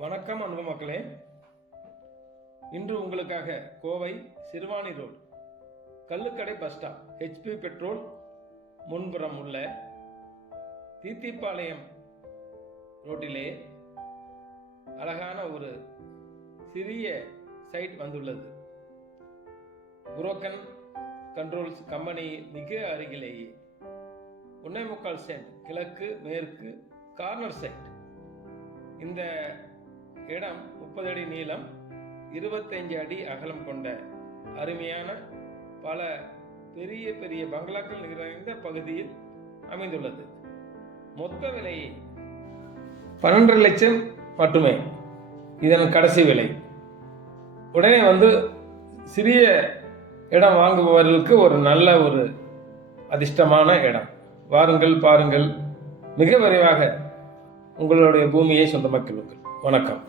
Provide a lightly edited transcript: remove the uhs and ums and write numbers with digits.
வணக்கம் அன்பு மக்களே. இன்று உங்களுக்காக Kovai Siruvani road Kallukadai bus stop HP petrol முன்புறம் உள்ள தீத்திப்பாளையம் ரோட்டிலே அழகான ஒரு சிறிய சைட் வந்துள்ளது. புரோக்கன் கண்ட்ரோல்ஸ் கம்பெனி மிக அருகிலேயே 1.25 சென்ட் கிழக்கு மேற்கு கார்னர் சைட். இந்த இடம் 30 அடி நீளம் 25 அடி அகலம் கொண்ட அருமையான பல பெரிய பெரிய பங்களாக்கள் நிறைந்த பகுதியில் அமைந்துள்ளது. மொத்த விலையை 12 லட்சம் மட்டுமே இதன் கடைசி விலை. உடனே சிறிய இடம் வாங்குபவர்களுக்கு ஒரு நல்ல ஒரு அதிர்ஷ்டமான இடம். வாருங்கள், பாருங்கள், மிக விரைவாக உங்களுடைய பூமியை சொந்தமாக்கிக் கொள்ளுங்கள். வணக்கம்.